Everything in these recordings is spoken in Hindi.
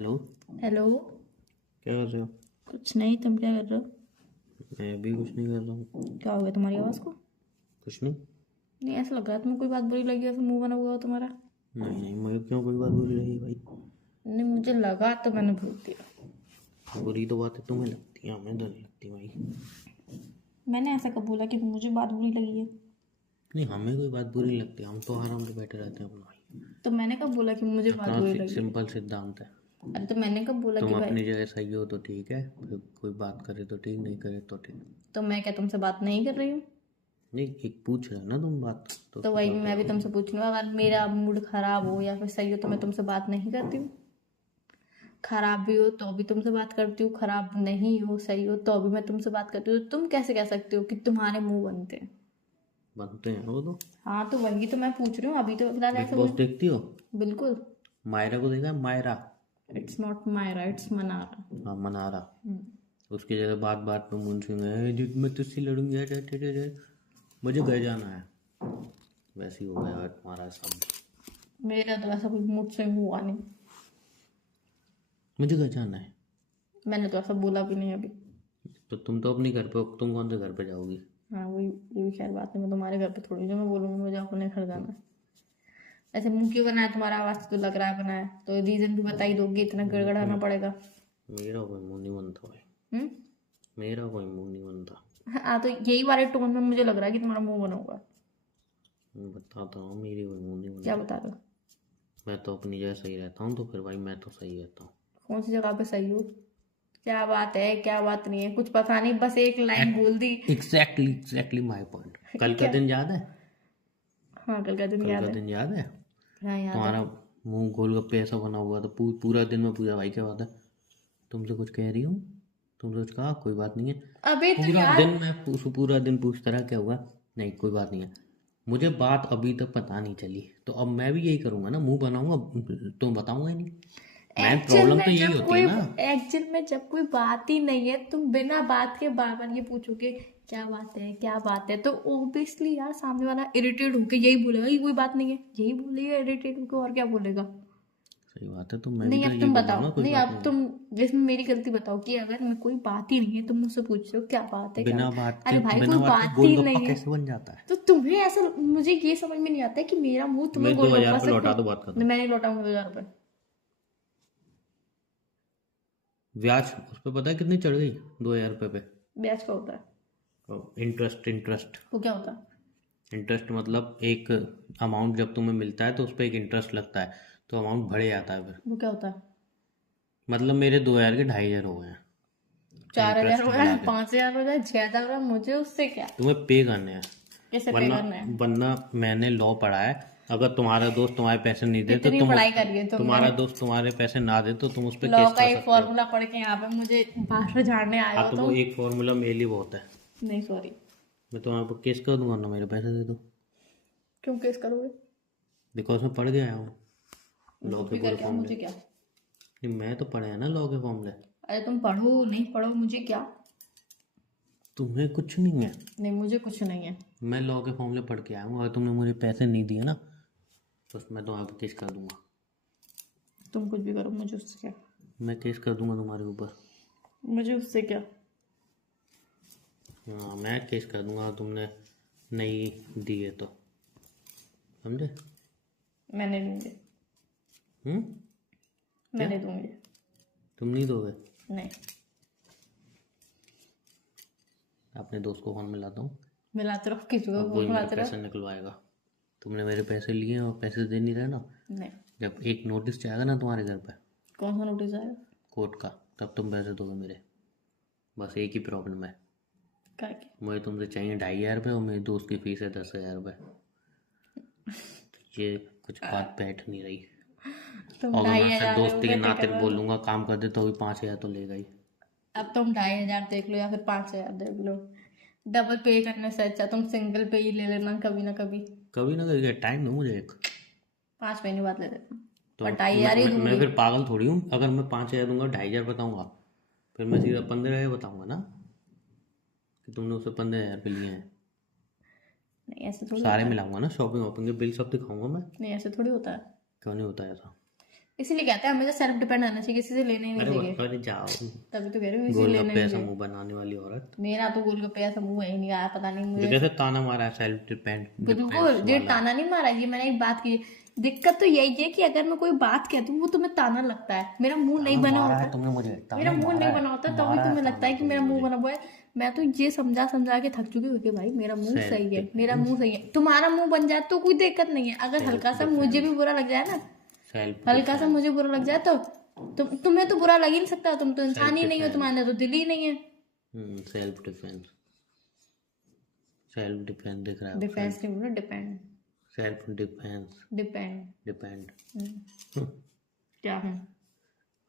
हेलो। हेलो। क्या कर रहे हो? कुछ नहीं, तुम क्या कर रहे हो? मैं भी कुछ नहीं कर रहा हूँ। क्या हो गया तुम्हारी आवाज़ को? कुछ नहीं। नहीं, ऐसा लग रहा है तुम्हें कोई बात बुरी लगी, ऐसा मुंह बना हुआ हो तुम्हारा। नहीं नहीं, मुझे क्यों कोई बात बुरी लगी भाई? नहीं, मुझे लगा तो मैंने बोल दिया। बुरी तो बातें तुम्हें लगती हैं, हमें तो नहीं लगती भाई। मैंने ऐसा कब बोला कि मुझे बात बुरी लगी है? नहीं, हमें कोई बात बुरी नहीं लगती, हम तो आराम से बैठे रहते हैं अपना भाई। तो मैंने कब बोला कि मुझे बात अपना बुरी लगी है? सिंपल सिद्धांत है। अरे तो मैंने कब बोला तुम कि भाई? अपनी जगह सही हो तो ठीक है, फिर कोई बात करे तो ठीक, नहीं करे तो ठीक। तो मैं क्या तुमसे बात नहीं कर रही हूँ? नहीं, एक पूछ रहे हो ना तुम बात, तो तो उसके वही जवाब मैं भी दो। तुमसे पूछ रही हूँ, अगर मेरा मूड खराब हो या फिर सही हो तो मैं तुमसे बात नहीं करती हूँ। खराब भी हो तो भी तुमसे बात करती हूँ, खराब नहीं हो सही हो तो भी मैं तुमसे बात करती हूँ। तो तुम कैसे कह सकते हो कि तुम्हारे मुंह बनते हैं? बनते हैं वो तो। हाँ, तो वही तो मैं पूछ रही हूँ, अभी तो फिलहाल बिग ऐसा बॉस कोई। देखती हो? बिल्कुल। मायरा को देखा है? Myra. It's not Myra, it's Manara. हाँ, मनारा। हम्म। उसकी जगह बात बात पे मुंशी में जिद मैं तुझसे लड़ूंगी, मुझे घर जाना है। वैसे ही हो गया है तुम्हारा सब। मेरा तो ऐसा कोई मूड स्विंग हुआ नहीं। मुझे घर जाना है। मैंने तो ऐसा बोला भी नहीं अभी। तो तुम तो अपने घर पे हो, तुम कौन से घर पे जाओगी? हाँ, वही ये भी खैर बात है, मैं तुम्हारे घर पे थोड़ी जो मैं बोलूँगी मुझे अपने घर जाना है। ऐसे मुंह क्यों बनाया? तुम्हारा आवाज़ तो लग रहा है बनाया, तो रीज़न भी बता ही दोगे, इतना गड़गड़ाना पड़ेगा? मेरा कोई मुंह नहीं बनता भाई। हम्म। मेरा कोई मुंह नहीं बनता। हाँ, तो यही वाले टोन में मुझे लग रहा है कि तुम्हारा मुंह बना होगा। मैं बताता हूँ, मेरी कोई मुंह नहीं क्या बनता। बता रहे हो? मैं तो अपनी जगह सही रहता हूँ, तो फिर भाई मैं तो सही रहता हूँ। कौन सी जगह पे सही हो? क्या बात है, क्या बात नहीं है, कुछ पता नहीं, बस एक लाइन बोल दी। Exactly my point. कल का क्या? दिन याद है? हाँ, कल का दिन कल का याद है। दिन याद है? हाँ, याद है। तुम्हारा मुंह गोलगप्पे ऐसा बना हुआ था, पूरा दिन में पूछा भाई क्या बात है, तुमसे कुछ कह रही हूँ, तुमसे कुछ कहा, कोई बात नहीं है। अबे तो पूरा यार। दिन मैं पूरा दिन पूछता रहा क्या हुआ, नहीं कोई बात नहीं है। मुझे बात अभी तक पता नहीं चली, तो अब मैं भी यही करूंगा ना, मुंह बनाऊंगा तो बताऊंगा ही नहीं। मैन एक्चुअल प्रॉब्लम तो में यही जब होती है कोई ना। एक्चुअल में जब कोई बात ही नहीं है, तुम बिना बात के बार बार ये पूछोगे क्या बात है, क्या बात है, तो ऑब्वियसली यार सामने वाला इरिटेट होके यही बोलेगा कि कोई बात नहीं है, यही बोलेगा इरिटेट होके, और क्या बोलेगा? सही बात है, तो मैं भी नहीं, तो अब यही तुम बताओ, बोलूंगा, कोई नहीं बात अब नहीं है। तुम जिसमें मेरी गलती बताओ कि अगर मैं कोई बात ही नहीं है तुम मुझसे पूछ रहे हो क्या बात है, क्या बात? अरे भाई, कोई बिना बात के बात ही गोलगप्पा नहीं है। कैसे बन जाता है? तो तुम्हें ऐसा, मुझे ये समझ में नहीं आता है कि मेरा मुंह तुम्हें मेरे 2,000 गोलगप्पा रुपये से लौटा क्यों। दो, बात मैं खत्म। नहीं लौटाऊंगा 2,000 रुपये। ब्याज उस पर पता है कितनी चढ़ गई? 2,000 रुपये पे। ब्याज का होता है? Interest interest. वो क्या होता है? इंटरेस्ट मतलब एक अमाउंट जब तुम्हें मिलता है तो उस पर एक इंटरेस्ट लगता है, तो अमाउंट बढ़ जाता है फिर। वो क्या होता है? मतलब मेरे 2,000 के 2,500 हो गए हैं 4,000 इंटरेस्ट हो बढ़ा जाए, के। 5,000 हो जाए, 6,000 हो जाए, मुझे उससे क्या? तुम्हें पे करने हैं। कैसे पे वरना करना है? वरना मैंने लॉ पढ़ा है, अगर तुम्हारा दोस्त तुम्हारे पैसे नहीं दे तो कितनी तुम पढ़ाई करी है तुमने? तुम्हारा दोस्त तुम्हारे पैसे ना दे तो तुम उस पर लॉ केस का कर एक सकते हो। फॉर्मूला पढ़ के यहाँ पे मुझे बाहर झाड़ने आए हाँ, हो तो वो तुम? एक फॉर्मूला मेरे लिए बहुत है। नहीं, सॉरी। मैं तुम्हारे पर केस कर दूंगा ना, मेरे पैसे दे दो। क्यों केस करोगे? बिकॉज मैं पढ़ गया हूँ लॉ कुछ के भी पूरे करके आओ, फॉर्मूले। मुझे क्या? नहीं, मैं तो पढ़े हैं ना लॉ के फॉर्मूले। अरे तुम पढ़ो नहीं पढ़ो मुझे क्या? तुम्हें कुछ नहीं है। नहीं, मुझे कुछ नहीं है। मैं लॉ के फॉर्मूले पढ़ के आया हूँ, अगर तुमने मुझे पैसे नहीं दिए ना, बस मैं तुम्हारे पर केस कर दूंगा। तुम कुछ भी करो, मुझे उससे क्या? मैं केस कर दूंगा तुम्हारे ऊपर। मुझे उससे क्या? हाँ, मैं केस कर दूंगा अगर तुमने नहीं दिए तो, समझे? मैंने नहीं दिए। हम्म। मैं क्या? नहीं दूंगी। तुम नहीं दोगे? नहीं। अपने दोस्त को फोन मिलाता हूँ, मिलाते रहो, किसी को अब फोन वही मेरे मिलाते पैसे रहो। निकलवाएगा। तुमने मेरे पैसे लिए और पैसे दे नहीं रहे ना। नहीं। जब एक नोटिस जाएगा ना तुम्हारे घर पे, कौन सा नोटिस आया? कोर्ट का, तब तुम पैसे दोगे मेरे। बस एक ही प्रॉब्लम है, क्या की? मुझे तुमसे चाहिए 2,500 रुपये और मेरे दोस्त की फीस है 10,000 रुपये। ये कुछ बात बैठ नहीं रही। तुम अगर ढाई मैं अपने हजार दोस्ती के रुपये नाते टिकट वाले। बोलूँगा काम कर दे तो भी 5,000 तो लेगा ही। अब तुम 2,500 देख लो या फिर 5,000 देख लो। डबल पे करने से अच्छा तुम सिंगल पे ही ले लेना कभी ना कभी। कभी ना कभी टाइम दो मुझे एक। 5 महीने बाद ले लेना। तो पर 2,500 ही मैं दूंगी। फिर पागल थोड़ी हूँ, अगर मैं 5,000 दूंगा 2,500 बताऊंगा, फिर मैं सीधा 15,000 बताऊंगा ना कि तुमने उससे 15,000 रुपये लिए हैं। नहीं, ऐसे थोड़ी सारे होता है। मिलाऊंगा ना, शॉपिंग वॉपिंग के बिल सब दिखाऊंगा मैं। नहीं, ऐसे थोड़ी होता है। क्यों नहीं होता ऐसा? इसीलिए कहते हैं हमेशा सेल्फ डिपेंड रहना चाहिए, किसी से लेना ही नहीं चाहिए। अरे जाओ, तभी तो कह रही हूँ, इसी लेना गोलगप्पे नहीं ऐसा चाहिए। मुंह बनाने वाली औरत। मेरा तो गोलगप्पे ऐसा मुंह है ही नहीं आया, पता नहीं जो मुझे। कैसे ताना मारा है सेल्फ डिपेंड बिल्कुल, ये ताना नहीं मारा, ये मैंने एक बात की। दिक्कत तो यही है कि अगर मैं कोई बात कहती हूँ वो तुम्हें ताना लगता है, मेरा मुंह नहीं बना मारा है होता, तुमने मुझे, मेरा मुंह नहीं बना होता तभी तुम्हें लगता है कि मेरा मुंह बना हुआ है। मैं तो ये समझा समझा के थक चुकी हूँ कि भाई मेरा मुंह सही है, मेरा मुंह सही है। तुम्हारा मुंह बन जाए तो कोई दिक्कत नहीं है, अगर हल्का सा मुझे भी बुरा लग जाए ना, हल्का सा मुझे बुरा लग जाए तो तुम्हें तो बुरा लग ही नहीं सकता, तुम तो इंसान ही नहीं हो, तुम्हारे तो दिल ही नहीं है। सेल्फ डिफेंस, सेल्फ डिफेंस दिख रहा है, डिफेंस नहीं बोला, depend, self defence, depend. Depend. क्या है,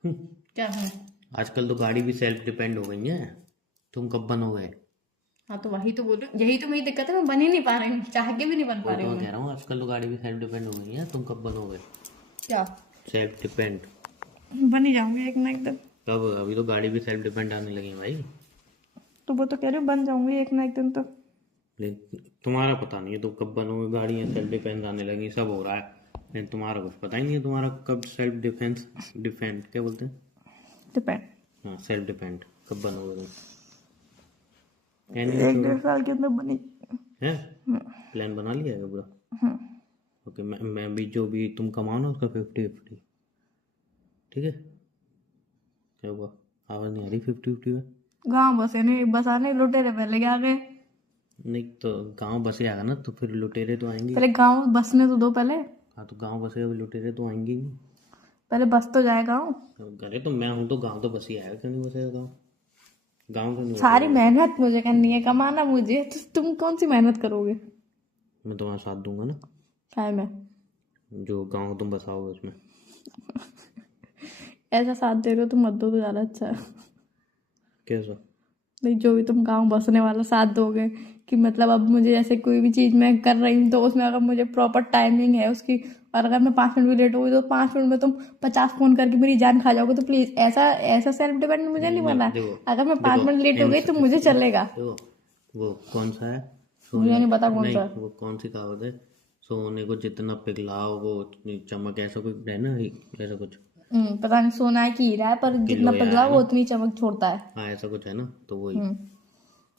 क्या है? आजकल तो गाड़ी भी सेल्फ डिपेंड हो गई है, तुम कब बनोगे? हाँ तो वही तो बोल रही हूँ, यही तो मेरी दिक्कत है, मैं बन ही नहीं पा रही हूँ, चाह के भी नहीं बन पा रही तो हूँ। मैं कह रहा हूँ आजकल तो गाड़ी भी सेल्फ डिपेंड हो गई है, तुम कब बनोगे क्या सेल्फ डिपेंड? बन ही जाऊंगी एक ना एक दिन। कब? अभी तो गाड़ी भी सेल्फ डिपेंड आने लगी है भाई। तो वो तो कह रही हूँ बन जाऊंगी एक ना एक दिन तो। लेकिन तुम्हारा पता नहीं है तुम कब बनोगे, गाड़ियाँ सेल्फ डिफेंस आने लगी, सब हो रहा है, लेकिन तुम्हारा कुछ पता ही नहीं है, तुम्हारा कब सेल्फ डिफेंस, डिफेंड क्या बोलते हैं, डिपेंड। हाँ सेल्फ डिपेंड कब बनोगे तुम? एक 1.5 साल के अंदर बनी है? प्लान बना लिया है पूरा? ओके, मैं भी जो भी तुम कमाओ ना उसका 50-50, ठीक है? क्या हुआ, आवाज़ नहीं आ रही? 50-50 में गाँव बसे नहीं, बसाने लुटेरे पहले क्या गए? नहीं तो गांव बसे आएगा ना तो फिर लुटेरे तो आएंगे। पहले गाँव बसने तो दो पहले। हाँ तो गांव बसे अभी लुटेरे तो आएंगे ही नहीं। पहले बस तो जाए गाँव। अरे तो मैं हूँ तो गांव तो बस ही आएगा, क्यों नहीं बसेगा गांव? गांव क्यों नहीं सारी बसेगा? मेहनत मुझे करनी है, कमाना मुझे, तो तुम कौन सी मेहनत करोगे? मैं तुम्हारा साथ दूंगा ना, क्या है मैं जो गांव तुम बसाओगे उसमें। ऐसा साथ दे रहे हो तो मत दो तो ज़्यादा अच्छा है। कैसा? नहीं, जो भी तुम गाँव बसने वाला साथ दोगे कि मतलब अब मुझे जैसे कोई भी चीज़ मैं कर रही हूँ तो उसमें अगर मुझे प्रॉपर टाइमिंग है उसकी, और अगर मैं 5 मिनट भी लेट हो गई तो 5 मिनट में तुम 50 फ़ोन करके मेरी जान खा जाओगे, तो प्लीज़ ऐसा ऐसा सेल्फ डिपेंडेंट मुझे नहीं बनना है। देखो अगर मैं 5 मिनट लेट हो गई तो मुझे चलेगा। देखो, वो कौन सा है, मुझे नहीं पता कौन नहीं सा है। वो कौन सी कहावत है, सोने को जितना पिघलाओ वो उतनी चमक, ऐसा कुछ है ना, ऐसा कुछ। पता नहीं सोना है कि हीरा है, पर जितना लोया पिघला है वो ना? उतनी चमक छोड़ता है। हाँ ऐसा कुछ है ना, तो वही।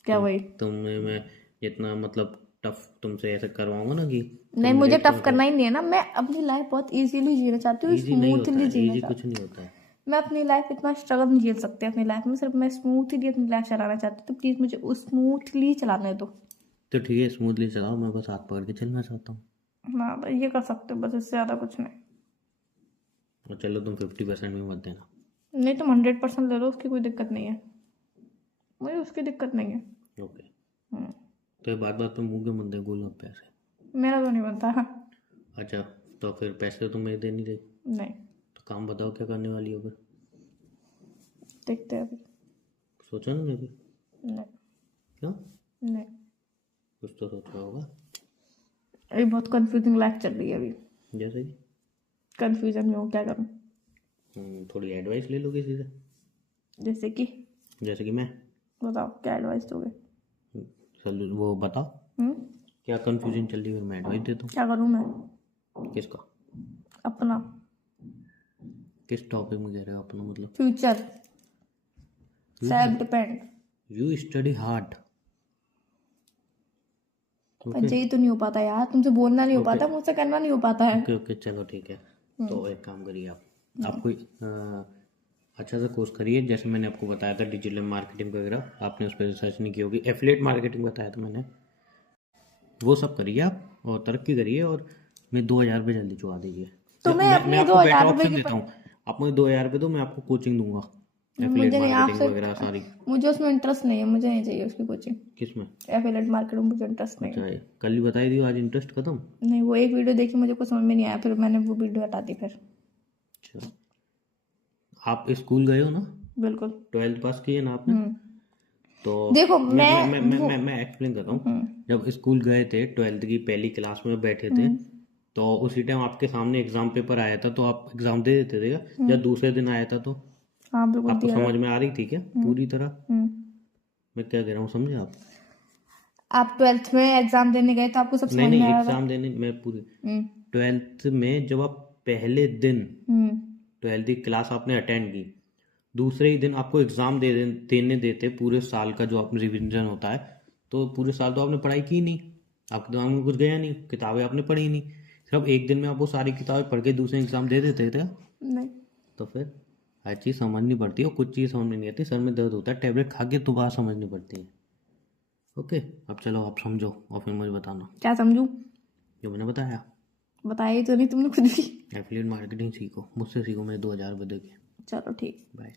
क्या वही? तुम्हें मैं जितना मतलब टफ तुमसे ऐसा करवाऊंगा ना कि नहीं, मुझे टफ करना ही नहीं है ना, मैं अपनी लाइफ बहुत इजीली जीना चाहती हूँ, इजी नहीं होता स्मूथली है, जीना इजी चाहती कुछ नहीं होता है। हूँ। मैं अपनी लाइफ इतना स्ट्रगल नहीं झेल सकती अपनी लाइफ में, सिर्फ मैं स्मूथली अपनी लाइफ चलाना चाहती हूँ, तो प्लीज मुझे उस स्मूथली चलाने दो। तो ठीक है स्मूथली चलाओ, मैं बस हाथ पकड़ के चलना चाहता हूँ। हाँ तो ये कर सकते हो बस, इससे ज़्यादा कुछ नहीं। और चलो तुम 50% भी मत देना। नहीं, तुम 100% ले लो, उसकी कोई दिक्कत नहीं है, मुझे उसकी दिक्कत नहीं है। ओके, तो ये बात बात पे मुंह के मुद्दे गोलगप्पे पैसे, मेरा तो नहीं बनता। अच्छा तो फिर पैसे तो तुम्हें दे नहीं रही, नहीं, तो काम बताओ क्या करने वाली हो फिर? देखते हैं अभी। सोचा नहीं अभी? नहीं। क्यों? नहीं, कुछ तो सोचा होगा। अभी बहुत कंफ्यूजिंग लाइफ चल रही है अभी, जैसे कि कंफ्यूजन में हूँ, क्या करूँ? थोड़ी एडवाइस ले लो किसी से। जैसे कि जैसे कि मैं, बताओ क्या एडवाइस दोगे? चलो वो बताओ क्या कंफ्यूजन चल रही है, मैं एडवाइस देता क्या करूँ मैं? हूँ। किसका? अपना किस टॉपिक में कह रहे हो अपना, मतलब? Future, self depend. You study hard. पर यही तो नहीं हो पाता यार, तुमसे बोलना नहीं हो पाता, मुझसे करना नहीं हो पाता है। ओके ओके चलो ठीक है, तो एक काम करिए आप कोई अच्छा सा कोर्स करिए, जैसे मैंने आपको बताया था डिजिटल मार्केटिंग वगैरह, आपने उस पर रिसर्च नहीं की होगी, एफिलिएट मार्केटिंग बताया था मैंने, वो सब करिए आप और तरक्की करिए, और मैं 2,000 रुपये जल्दी चुका दीजिए। तुम्हें मैं अपने आपको 2,000 बेटर रुपये ऑप्शन की देता हूँ, आप मुझे 2,000 रुपये दो, मैं आपको कोचिंग दूंगा एफिलिएट मुझे नहीं, मार्केटिंग आपसे वगैरह सारी। मुझे उसमें इंटरेस्ट नहीं है, मुझे नहीं चाहिए उसकी कोचिंग। किसमें? एफिलिएट मार्केटिंग मुझे इंटरेस्ट नहीं है। अच्छा कल ही बताई थी, आज इंटरेस्ट खत्म? नहीं, वो एक वीडियो देखी, मुझे कुछ समझ में नहीं आया, फिर मैंने वो वीडियो हटा दी फिर। अच्छा आप स्कूल गए हो ना? बिल्कुल। 12th पास किए ना आपने? तो देखो मैं एक्सप्लेन करता हूँ। जब स्कूल गए थे 12th की पहली क्लास में बैठे थे, तो उसी टाइम आपके सामने एग्जाम पेपर आया था, तो आप एग्जाम दे देते थे क्या? या दूसरे दिन आया था तो? हाँ बिल्कुल आपको दिया। समझ में आ रही थी क्या पूरी तरह? मैं क्या कह रहा हूँ समझे आप? आप 12th में एग्जाम देने गए तो आपको सब समझ नहीं में आया था? एग्जाम देने मैं पूरी 12th में जब आप पहले दिन 12th की क्लास आपने अटेंड की, दूसरे ही दिन आपको एग्ज़ाम देने देते पूरे साल का जो आप रिविजन होता है, तो पूरे साल तो आपने पढ़ाई की नहीं, आपके दिमाग में कुछ गया नहीं, किताबें आपने पढ़ी नहीं, सिर्फ एक दिन में आप वो सारी किताबें पढ़ के दूसरे एग्ज़ाम दे देते थे। नहीं। तो फिर हर चीज़ समझनी पड़ती है और कुछ चीज़ समझ में नहीं आती, सर में दर्द होता है, टैबलेट खा के तो बात समझनी पड़ती है। ओके, अब चलो आप समझो और फिर मुझे बताना क्या समझूं? जो मैंने बताया। बताया ही तो नहीं तुमने खुद भी। एफिलिएट मार्केटिंग सीखो, मुझसे सीखो, मेरे 2000 रुपये दे के। चलो ठीक। बाय।